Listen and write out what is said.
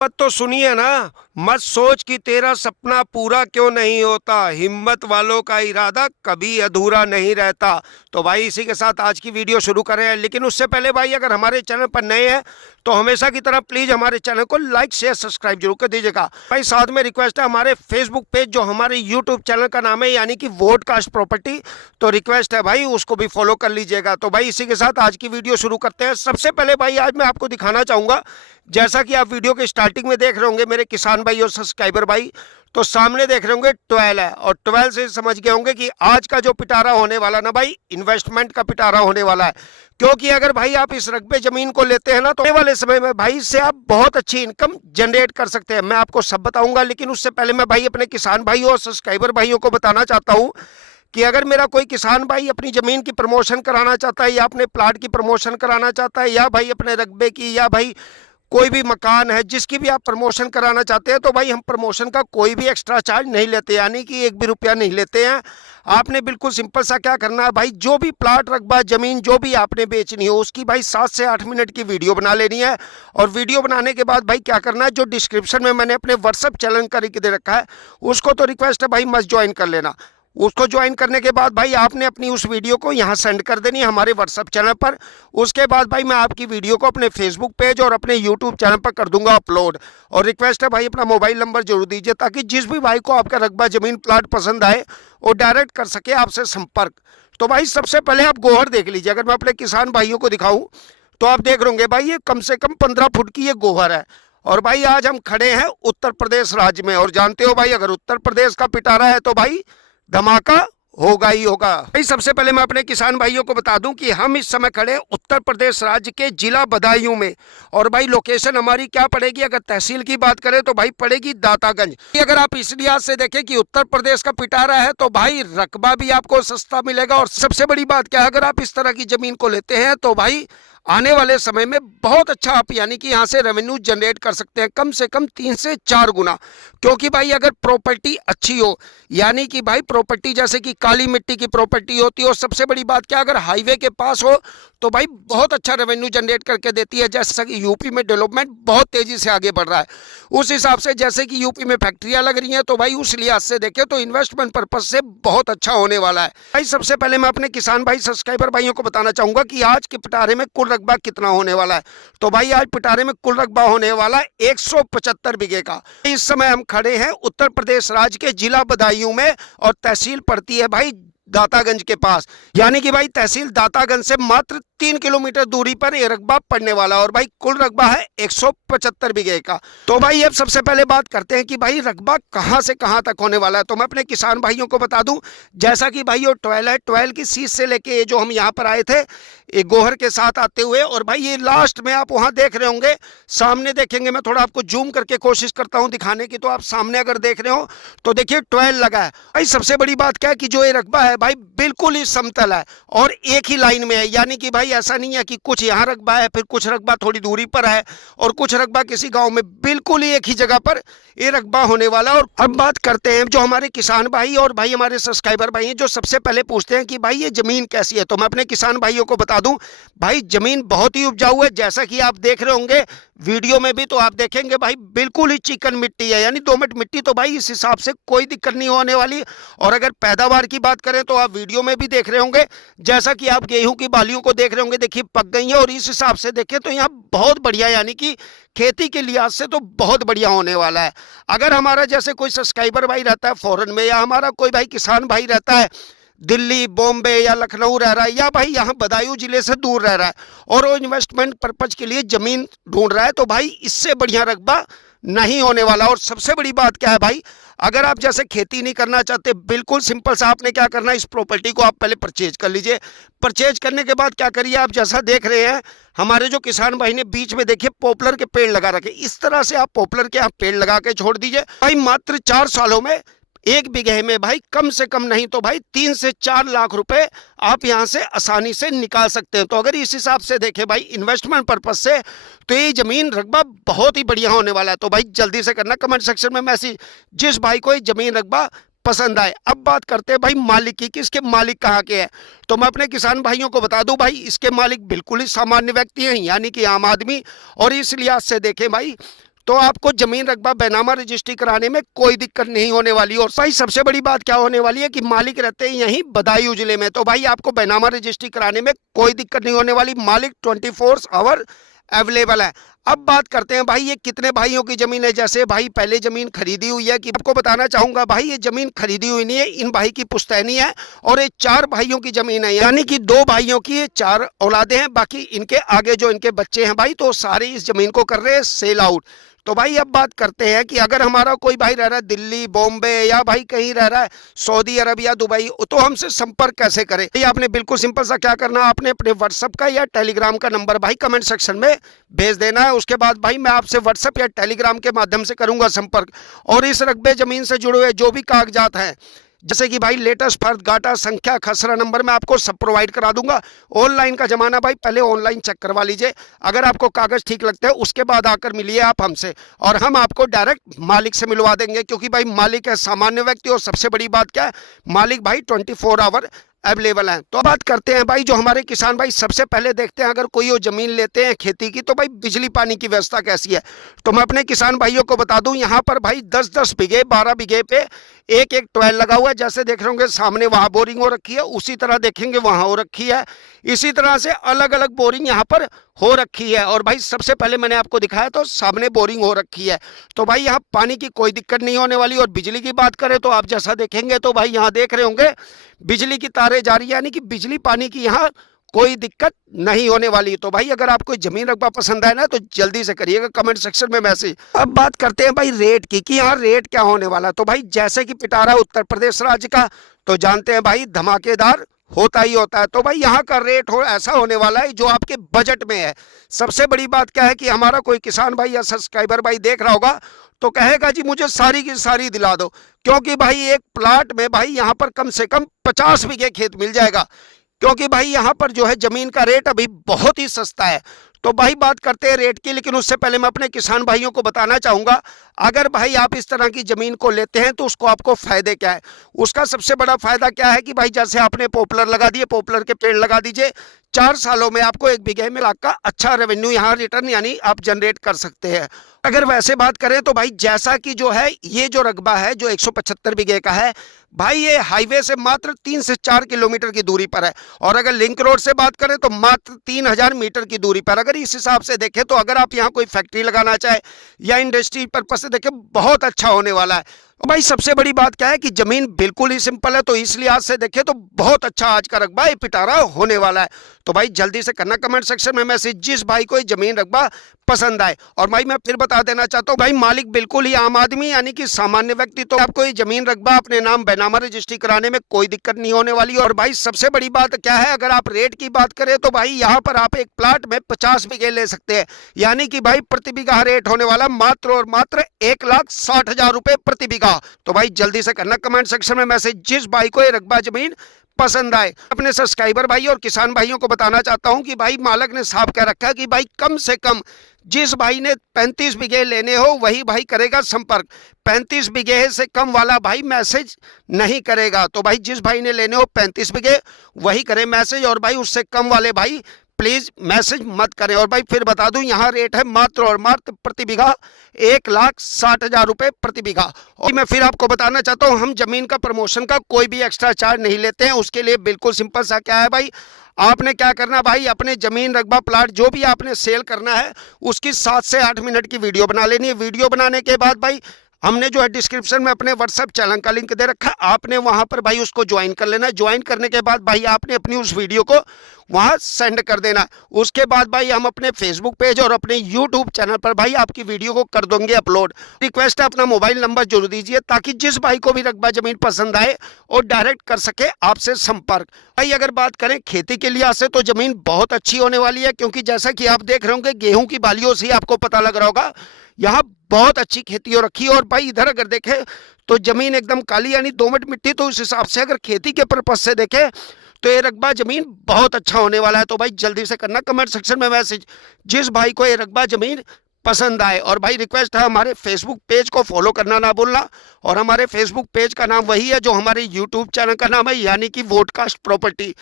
बात तो सुनिए ना। मत सोच कि तेरा सपना पूरा क्यों नहीं होता, हिम्मत वालों का इरादा कभी अधूरा नहीं रहता। तो भाई इसी के साथ आज की वीडियो शुरू कर रहे हैं, लेकिन उससे पहले भाई अगर हमारे चैनल पर नए हैं तो हमेशा की तरह प्लीज हमारे चैनल को लाइक शेयर सब्सक्राइब जरूर कर दीजिएगा। भाई साथ में रिक्वेस्ट है, हमारे फेसबुक पेज जो हमारे यूट्यूब चैनल का नाम है यानी कि वोडकास्ट प्रॉपर्टी, तो रिक्वेस्ट है भाई उसको भी फॉलो कर लीजिएगा। तो भाई इसी के साथ आज की वीडियो शुरू करते हैं। सबसे पहले भाई आज मैं आपको दिखाना चाहूंगा, जैसा कि आप वीडियो के स्टार्टिंग में देख रहे होंगे मेरे किसान भाई और सब्सक्राइबर भाई, तो सामने देख रहे होंगे 12 है और 12 से समझ गए होंगे कि आज का जो पिटारा होने वाला ना भाई इन्वेस्टमेंट का पिटारा होने वाला है। क्योंकि अगर भाई आप इस रकबे जमीन को लेते हैं ना तो आने वाले समय में भाई इससे आप बहुत अच्छी इनकम जनरेट कर सकते हैं। मैं आपको सब बताऊंगा, लेकिन उससे पहले मैं भाई अपने किसान भाइयों और सब्सक्राइबर भाइयों को बताना चाहता हूँ कि अगर मेरा कोई किसान भाई अपनी जमीन की प्रमोशन कराना चाहता है या अपने प्लाट की प्रमोशन कराना चाहता है या भाई अपने रकबे की या भाई कोई भी मकान है जिसकी भी आप प्रमोशन कराना चाहते हैं, तो भाई हम प्रमोशन का कोई भी एक्स्ट्रा चार्ज नहीं लेते, यानी कि एक भी रुपया नहीं लेते हैं। आपने बिल्कुल सिंपल सा क्या करना है भाई, जो भी प्लाट रकबा जमीन जो भी आपने बेचनी हो उसकी भाई 7 से 8 मिनट की वीडियो बना लेनी है। और वीडियो बनाने के बाद भाई क्या करना है, जो डिस्क्रिप्शन में मैंने अपने व्हाट्सअप चैनल करके दे रखा है उसको तो रिक्वेस्ट है भाई मस्ट ज्वाइन कर लेना। उसको ज्वाइन करने के बाद भाई आपने अपनी उस वीडियो को यहाँ सेंड कर देनी है हमारे व्हाट्सएप चैनल पर। उसके बाद भाई मैं आपकी वीडियो को अपने फेसबुक पेज और अपने यूट्यूब चैनल पर कर दूंगा अपलोड। और रिक्वेस्ट है भाई अपना मोबाइल नंबर जरूर दीजिए ताकि जिस भी भाई को आपका रकबा जमीन प्लाट पसंद आए वो डायरेक्ट कर सके आपसे संपर्क। तो भाई सबसे पहले आप गोहर देख लीजिए। अगर मैं अपने किसान भाइयों को दिखाऊं तो आप देख रहे होंगे भाई ये कम से कम 15 फुट की ये गोहर है। और भाई आज हम खड़े हैं उत्तर प्रदेश राज्य में, और जानते हो भाई अगर उत्तर प्रदेश का पिटारा है तो भाई धमाका होगा ही होगा। भाई सबसे पहले मैं अपने किसान भाइयों को बता दूं कि हम इस समय खड़े उत्तर प्रदेश राज्य के जिला बदायूं में, और भाई लोकेशन हमारी क्या पड़ेगी, अगर तहसील की बात करें तो भाई पड़ेगी दातागंज। अगर आप इस लिहाज से देखें कि उत्तर प्रदेश का पिटारा है तो भाई रकबा भी आपको सस्ता मिलेगा। और सबसे बड़ी बात क्या है, अगर आप इस तरह की जमीन को लेते हैं तो भाई आने वाले समय में बहुत अच्छा आप यानी कि यहाँ से रेवेन्यू जनरेट कर सकते हैं, कम से कम 3 से 4 गुना। क्योंकि भाई अगर प्रॉपर्टी अच्छी हो, यानी कि भाई प्रॉपर्टी जैसे कि काली मिट्टी की प्रॉपर्टी होती है, और सबसे बड़ी बात क्या अगर हाईवे के पास हो तो भाई बहुत अच्छा रेवेन्यू जनरेट करके देती है। जैसा कि यूपी में डेवलपमेंट बहुत तेजी से आगे बढ़ रहा है, उस हिसाब से जैसे कि यूपी में फैक्ट्रियां लग रही हैं, तो भाई उस लिहाज से देखें तो इन्वेस्टमेंट पर्पज से बहुत अच्छा होने वाला है। भाई सबसे पहले मैं अपने किसान भाई सब्सक्राइबर भाइयों को बताना चाहूंगा कि आज के पिटारे में कुल रकबा कितना होने वाला है। तो भाई आज पिटारे में कुल रकबा होने वाला है 175 बीघे का। इस समय हम खड़े हैं उत्तर प्रदेश राज्य के जिला बदायूं में, और तहसील पड़ती है भाई दातागंज के पास, यानी कि भाई तहसील दातागंज से मात्र 3 किलोमीटर दूरी पर यह रकबा पड़ने वाला। और भाई कुल रकबा है 175 बीघे का। तो भाई अब सबसे पहले बात करते हैं कि भाई रकबा कहां से कहां तक होने वाला है। तो मैं अपने किसान भाइयों को बता दूं, जैसा कि भाई ये 12 है, 12 की सीट से लेके जो हम यहाँ पर आए थे एक गोहर के साथ आते हुए, और भाई ये लास्ट में आप वहां देख रहे होंगे, सामने देखेंगे, मैं थोड़ा आपको जूम करके कोशिश करता हूं दिखाने की, तो आप सामने अगर देख रहे हो तो देखिए 12 लगा है। भाई सबसे बड़ी बात क्या है कि जो ये रकबा है भाई बिल्कुल ही समतल है और एक ही लाइन में है, यानी कि भाई ऐसा नहीं है कि कुछ यहाँ रकबा है फिर कुछ रकबा थोड़ी दूरी पर है और कुछ रकबा किसी गांव में, बिल्कुल ही एक ही जगह पर ये रकबा होने वाला। और अब बात करते हैं जो हमारे किसान भाई और भाई हमारे सब्सक्राइबर भाई हैं जो सबसे पहले पूछते हैं कि भाई ये जमीन कैसी है, तो मैं अपने किसान भाइयों को बता दूं भाई जमीन बहुत ही उपजाऊ है। जैसा कि आप देख रहे होंगे वीडियो में भी, तो आप देखेंगे भाई बिल्कुल ही चिकन मिट्टी है, यानी दोमट मिट्टी, तो भाई इस हिसाब से कोई दिक्कत नहीं होने वाली। और अगर पैदावार की बात करें तो आप वीडियो में भी देख रहे होंगे, जैसा कि आप गेहूं की बालियों को देख रहे होंगे, देखिए पक गई है, और इस हिसाब से देखें तो यहाँ बहुत बढ़िया, यानी कि खेती के लिहाज से तो बहुत बढ़िया होने वाला है। अगर हमारा जैसे कोई सब्सक्राइबर भाई रहता है फॉरेन में, या हमारा कोई भाई किसान भाई रहता है दिल्ली बॉम्बे या लखनऊ रह रहा है, या भाई यहाँ बदायूं जिले से दूर रह रहा है और वो इन्वेस्टमेंट पर्पज के लिए जमीन ढूंढ रहा है, तो भाई इससे बढ़िया रकबा नहीं होने वाला। और सबसे बड़ी बात क्या है भाई, अगर आप जैसे खेती नहीं करना चाहते, बिल्कुल सिंपल सा आपने क्या करना है, इस प्रॉपर्टी को आप पहले परचेज कर लीजिए। परचेज करने के बाद क्या करिए, आप जैसा देख रहे हैं हमारे जो किसान भाई ने बीच में देखिए पॉपुलर के पेड़ लगा रखे, इस तरह से आप पॉपुलर के आप पेड़ लगा के छोड़ दीजिए। भाई मात्र 4 सालों में 1 बीघे में भाई कम से कम नहीं तो भाई 3 से 4 लाख रुपए आप यहां से आसानी से निकाल सकते हैं। तो अगर इस हिसाब से देखें भाई इन्वेस्टमेंट पर्पज से, तो ये जमीन रकबा बहुत ही बढ़िया होने वाला है। तो भाई जल्दी से करना कमेंट सेक्शन में मैसेज जिस भाई को ये जमीन रकबा पसंद आए। अब बात करते हैं भाई मालिक की कि इसके मालिक कहाँ के हैं। तो मैं अपने किसान भाइयों को बता दूं भाई इसके मालिक बिल्कुल ही सामान्य व्यक्ति हैं, यानी कि आम आदमी। और इस लिहाज से देखें भाई तो आपको जमीन रकबा बैनामा रजिस्ट्री कराने में कोई दिक्कत नहीं होने वाली। और भाई सबसे बड़ी बात क्या होने वाली है कि मालिक रहते हैं यहीं बदायूं जिले में, तो भाई आपको बैनामा रजिस्ट्री कराने में कोई दिक्कत नहीं होने वाली। मालिक 24 आवर अवेलेबल है। अब बात करते हैं भाई ये कितने भाइयों की जमीन है। जैसे भाई पहले जमीन खरीदी हुई है कि आपको बताना चाहूंगा भाई ये जमीन खरीदी हुई नहीं है, इन भाई की पुश्तैनी है और ये 4 भाइयों की जमीन है, यानी कि 2 भाइयों की 4 औलादे हैं। बाकी इनके आगे जो इनके बच्चे हैं भाई तो सारे इस जमीन को कर रहे हैं सेल आउट। तो भाई अब बात करते हैं कि अगर हमारा कोई भाई रह रहा है दिल्ली, बॉम्बे या भाई कहीं रह रहा है सऊदी अरब या दुबई, तो हमसे संपर्क कैसे करें। ये आपने बिल्कुल सिंपल सा क्या करना है, आपने अपने व्हाट्सएप का या टेलीग्राम का नंबर भाई कमेंट सेक्शन में भेज देना है। उसके बाद भाई मैं आपसे व्हाट्सएप या टेलीग्राम के माध्यम से करूंगा संपर्क, और इस रकबे जमीन से जुड़े हुए जो भी कागजात हैं जैसे कि भाई लेटेस्ट फर्द, गाटा, संख्या, खसरा नंबर मैं आपको सब प्रोवाइड करा दूंगा। ऑनलाइन का जमाना भाई, पहले ऑनलाइन चेक करवा लीजिए, अगर आपको कागज ठीक लगते हैं उसके बाद आकर मिलिए आप हमसे, और हम आपको डायरेक्ट मालिक से मिलवा देंगे। क्योंकि भाई मालिक है सामान्य व्यक्ति, और सबसे बड़ी बात क्या है, मालिक भाई 24 आवर अवेलेबल है। तो बात करते हैं भाई जो हमारे किसान भाई सबसे पहले देखते हैं, अगर कोई वो जमीन लेते हैं खेती की, तो भाई बिजली पानी की व्यवस्था कैसी है। तो मैं अपने किसान भाइयों को बता दूं, यहाँ पर भाई 10-10 बीघे 12 बीघे पे एक ट्वेल लगा हुआ है। जैसे देख रहे होंगे सामने वहां बोरिंग हो रखी है, उसी तरह देखेंगे वहां हो रखी है, इसी तरह से अलग अलग बोरिंग यहाँ पर हो रखी है। और भाई सबसे पहले मैंने आपको दिखाया तो सामने बोरिंग हो रखी है, तो भाई यहाँ पानी की कोई दिक्कत नहीं होने वाली। और बिजली की बात करें तो आप जैसा देखेंगे तो भाई यहाँ देख रहे होंगे बिजली की तारें जा रही है, यानी कि बिजली पानी की यहाँ कोई दिक्कत नहीं होने वाली। तो भाई अगर आपको जमीन रकबा पसंद आए ना तो जल्दी से करिएगा कमेंट सेक्शन में मैसेज। अब बात करते हैं भाई रेट की कि यहाँ रेट क्या होने वाला। तो भाई जैसे कि पिटारा उत्तर प्रदेश राज्य का, तो जानते हैं भाई धमाकेदार होता ही होता है। तो भाई यहाँ का रेट ऐसा होने वाला है जो आपके बजट में है। सबसे बड़ी बात क्या है कि हमारा कोई किसान भाई या सब्सक्राइबर भाई देख रहा होगा तो कहेगा जी मुझे सारी की सारी दिला दो, क्योंकि भाई एक प्लाट में भाई यहाँ पर कम से कम 50 बीघे खेत मिल जाएगा। क्योंकि भाई यहाँ पर जो है जमीन का रेट अभी बहुत ही सस्ता है। तो भाई बात करते हैं रेट की, लेकिन उससे पहले मैं अपने किसान भाइयों को बताना चाहूंगा, अगर भाई आप इस तरह की जमीन को लेते हैं तो उसको आपको फायदे क्या है। उसका सबसे बड़ा फायदा क्या है कि भाई जैसे आपने पॉपुलर लगा दिए, पॉपुलर के पेड़ लगा दीजिए, 4 सालों में आपको 1 बीघे में लाख का अच्छा रेवेन्यू यहाँ रिटर्न यानी आप जनरेट कर सकते हैं। अगर वैसे बात करें तो भाई जैसा कि जो है ये जो रकबा है जो 175 बीघे का है भाई, ये हाईवे से मात्र 3 से 4 किलोमीटर की दूरी पर है, और अगर लिंक रोड से बात करें तो मात्र 3000 मीटर की दूरी पर। अगर इस हिसाब से देखें तो अगर आप यहाँ कोई फैक्ट्री लगाना चाहे या इंडस्ट्री पर्पज से देखें बहुत अच्छा होने वाला है। तो भाई सबसे बड़ी बात क्या है कि जमीन बिल्कुल ही सिंपल है, तो इस लिहाज से देखें तो बहुत अच्छा आज का रकबा पिटारा होने वाला है। तो भाई जल्दी से करना कमेंट सेक्शन में मैसेज जिस भाई को जमीन रकबा पसंद आए। और भाई मैं फिर बता देना चाहता हूँ भाई मालिक बिल्कुल ही आम आदमी यानी कि सामान्य व्यक्ति, तो आपको ये जमीन रकबा अपने नाम बैनामा रजिस्ट्री कराने में कोई दिक्कत नहीं होने वाली। और भाई सबसे बड़ी बात क्या है, अगर आप रेट की बात करें तो भाई यहाँ पर आप एक प्लाट में 50 बीघे ले सकते हैं, यानी कि भाई प्रति बीघा रेट होने वाला मात्र और मात्र 1,60,000 रुपए प्रति बीघा। तो भाई जल्दी से करना कमेंट सेक्शन में मैसेज जिस भाई को ये रकबा जमीन पसंद आए। अपने सब्सक्राइबर भाई और किसान भाइयों को बताना चाहता हूं कि भाई मालिक ने साफ कह रखा है कि भाई कम से कम जिस भाई ने 35 बीघे लेने हो वही भाई करेगा संपर्क, 35 बीघे से कम वाला भाई मैसेज नहीं करेगा। तो भाई जिस भाई ने लेने हो 35 बीघे वही करे मैसेज, और भाई उससे कम वाले भाई प्लीज मैसेज मत करें। और भाई फिर बता दूं यहाँ रेट है मात्र और मात्र प्रति बीघा 1,60,000 रुपए प्रति बीघा। और मैं फिर आपको बताना चाहता हूँ हम जमीन का प्रमोशन का कोई भी एक्स्ट्रा चार्ज नहीं लेते हैं। उसके लिए बिल्कुल सिंपल सा क्या है भाई, आपने क्या करना भाई, अपने जमीन रकबा प्लाट जो भी आपने सेल करना है उसकी 7 से 8 मिनट की वीडियो बना लेनी है। वीडियो बनाने के बाद भाई हमने जो है डिस्क्रिप्शन में अपने व्हाट्सएप चैनल का लिंक दे रखा है, आपने वहां पर भाई उसको ज्वाइन कर लेना। ज्वाइन करने के बाद भाई आपने अपनी उस वीडियो को वहां सेंड कर देना। उसके बाद भाई हम अपने फेसबुक पेज और अपने यूट्यूब चैनल पर भाई आपकी वीडियो को कर देंगे अपलोड। रिक्वेस्ट है अपना मोबाइल नंबर जरूर दीजिए ताकि जिस भाई को भी रकबा जमीन पसंद आए और डायरेक्ट कर सके आपसे संपर्क। भाई अगर बात करें खेती के लिहाज से तो जमीन बहुत अच्छी होने वाली है, क्योंकि जैसा कि आप देख रहे होंगे गेहूं की बालियों से आपको पता लग रहा होगा यहाँ बहुत अच्छी खेती हो रखी है। और भाई इधर अगर देखें तो जमीन एकदम काली यानी दोमट मिट्टी, तो इस हिसाब से अगर खेती के पर्पज से देखें तो ये रकबा जमीन बहुत अच्छा होने वाला है। तो भाई जल्दी से करना कमेंट सेक्शन में मैसेज जिस भाई को ये रकबा जमीन पसंद आए। और भाई रिक्वेस्ट है हमारे फेसबुक पेज को फॉलो करना ना भूलना, और हमारे फेसबुक पेज का नाम वही है जो हमारे यूट्यूब चैनल का नाम है यानी कि वोडकास्ट प्रॉपर्टी।